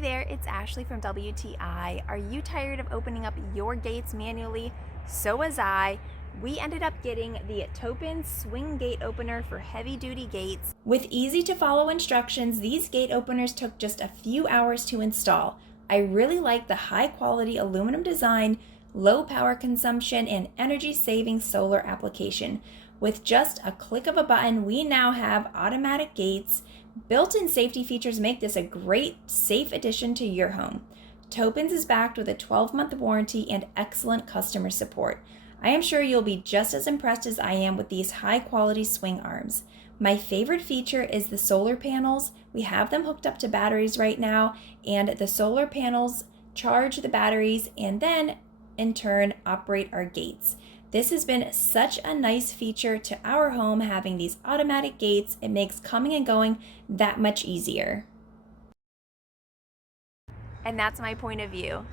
Hey there, it's Ashley from WTI. Are you tired of opening up your gates manually? So was I. We ended up getting the TOPENS swing gate opener for heavy duty gates. With easy to follow instructions, these gate openers took just a few hours to install. I really like the high quality aluminum design, low power consumption, and energy saving solar application. With just a click of a button, we now have automatic gates. Built-in safety features make this a great, safe addition to your home. TOPENS is backed with a 12-month warranty and excellent customer support. I am sure you'll be just as impressed as I am with these high-quality swing arms. My favorite feature is the solar panels. We have them hooked up to batteries right now, and the solar panels charge the batteries and then, in turn, operate our gates. This has been such a nice feature to our home, having these automatic gates. It makes coming and going that much easier. And that's my point of view.